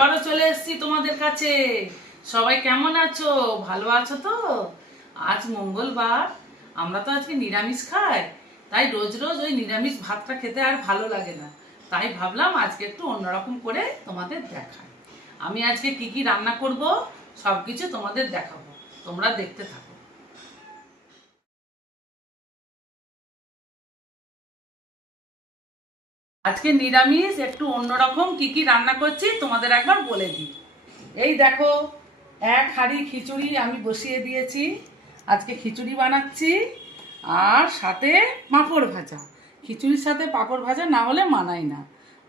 আবারও চলে এসেছি তোমাদের কাছে। সবাই কেমন আছো? ভালো আছো তো? আজ মঙ্গলবার, আমরা তো আজকে নিরামিষ খাই, তাই রোজ রোজ ওই নিরামিষ ভাতটা খেতে আর ভালো লাগে না। তাই ভাবলাম আজকে একটু অন্যরকম করে তোমাদের দেখাই। আমি আজকে কি কি রান্না করব সব কিছু তোমাদের দেখাবো, তোমরা দেখতে থাকো। আজকে নিরামিষ, একটু অন্যরকম কি কি রান্না করছি তোমাদের একবার বলে দিই। এই দেখো, এক হাঁড়ি খিচুড়ি আমি বসিয়ে দিয়েছি। আজকে খিচুড়ি বানাচ্ছি, আর সাথে পাঁপড় ভাজা। খিচুড়ির সাথে পাঁপড় ভাজা না হলে মানায় না।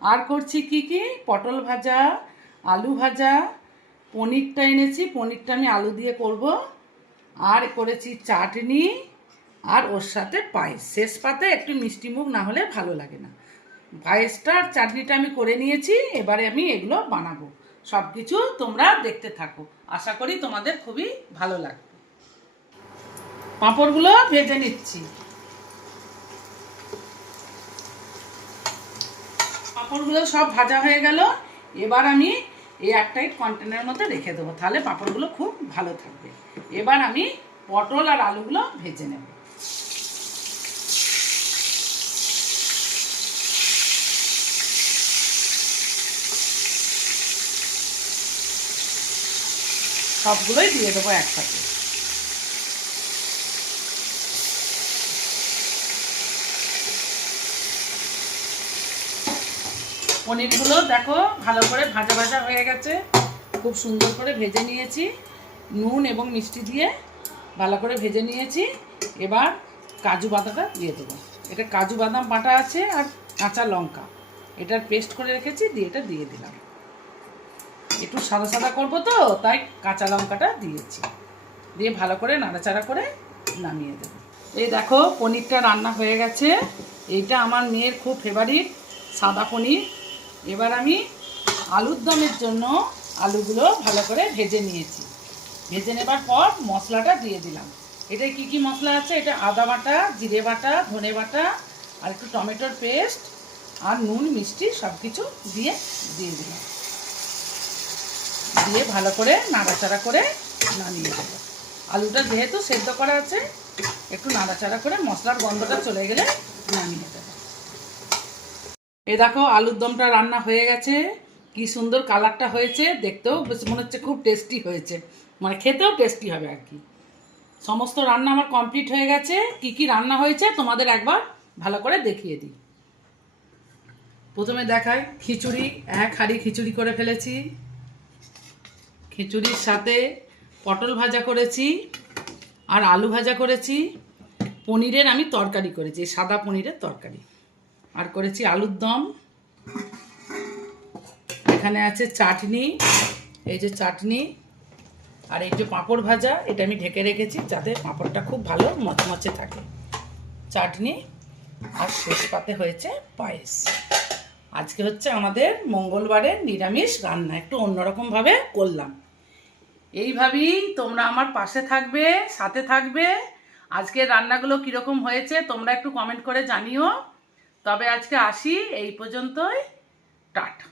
আর করছি কি কি, পটল ভাজা, আলু ভাজা, পনিরটা এনেছি, পনিরটা আমি আলু দিয়ে করব। আর করেছি চাটনি, আর ওর সাথে পায়েস। শেষ পাতে একটু মিষ্টি মুখ না হলে ভালো লাগে না। পায়েসটা আর চাটনিটা আমি করে নিয়েছি, এবারে আমি এগুলো বানাবো। সব কিছু তোমরা দেখতে থাকো, আশা করি তোমাদের খুবই ভালো লাগবে। পাঁপড়গুলো ভেজে নিচ্ছি। পাঁপড়গুলো সব ভাজা হয়ে গেল। এবার আমি এই একটাই কন্টেনারের মধ্যে রেখে দেবো, তাহলে পাঁপড়গুলো খুব ভালো থাকবে। এবার আমি পটল আর আলুগুলো ভেজে নেব। সবগুলোই দিয়ে দেবো একসাথে। পনিরগুলো দেখো ভালো করে ভাজা ভাজা হয়ে গেছে, খুব সুন্দর করে ভেজে নিয়েছি। নুন এবং মিষ্টি দিয়ে ভালো করে ভেজে নিয়েছি। এবার কাজু বাদামটা দিয়ে দেবো। এটা কাজু বাদাম বাটা আছে, আর কাঁচা লঙ্কা এটার পেস্ট করে রেখেছি, দিয়ে এটা দিয়ে দিলাম। একটু সাদা সাদা করবো তো, তাই কাঁচা লঙ্কাটা দিয়েছি। দিয়ে ভালো করে নাড়াচাড়া করে নামিয়ে দেবো। এই দেখো পনিরটা রান্না হয়ে গেছে। এইটা আমার মেয়ের খুব ফেভারিট, সাদা পনির। এবার আমি আলুর দমের জন্য আলুগুলো ভালো করে ভেজে নিয়েছি। ভেজে নেবার পর মশলাটা দিয়ে দিলাম। এটায় কি কি মশলা আছে, এটা আদা বাটা, জিরে বাটা, ধনে বাটা, আর একটু টমেটোর পেস্ট, আর নুন মিষ্টি সব কিছু দিয়ে দিলাম। দিয়ে ভালো করে নাড়াচাড়া করে নামিয়ে দেবো। আলুটা যেহেতু সেদ্ধ করা আছে, একটু নাড়াচাড়া করে মশলার গন্ধটা চলে গেলে নামিয়ে দেবো। এই দেখো আলুর দমটা রান্না হয়ে গেছে। কি সুন্দর কালারটা হয়েছে, দেখতেও বেশ মনে হচ্ছে খুব টেস্টি হয়েছে, মানে খেতেও টেস্টি হবে আর কি। সমস্ত রান্না আমার কমপ্লিট হয়ে গেছে। কি কি রান্না হয়েছে তোমাদের একবার ভালো করে দেখিয়ে দিই। প্রথমে দেখাই খিচুড়ি। এক হাঁড়ি খিচুড়ি করে ফেলেছি। খিচুড়ির সাথে পটল ভাজা করেছি, আর আলু ভাজা করেছি। পনিরের আমি তরকারি করেছি, সাদা পনিরের তরকারি। আর করেছি আলুর দম। এখানে আছে চাটনি, এই যে চাটনি, আর এই যে পাঁপড় ভাজা, এটা আমি ঢেকে রেখেছি যাতে পাঁপড়টা খুব ভালো মচমচে থাকে। চাটনি, আর শেষ পাতে হয়েছে পায়েস। আজকে হচ্ছে আমাদের মঙ্গলবারের নিরামিষ রান্না, একটু অন্যরকমভাবে করলাম। এইভাবেই তোমরা আমার পাশে থাকবে, সাথে থাকবে। আজকের রান্নাগুলো কীরকম হয়েছে তোমরা একটু কমেন্ট করে জানিও। তবে আজকে আসি, এই পর্যন্তই। টাটা।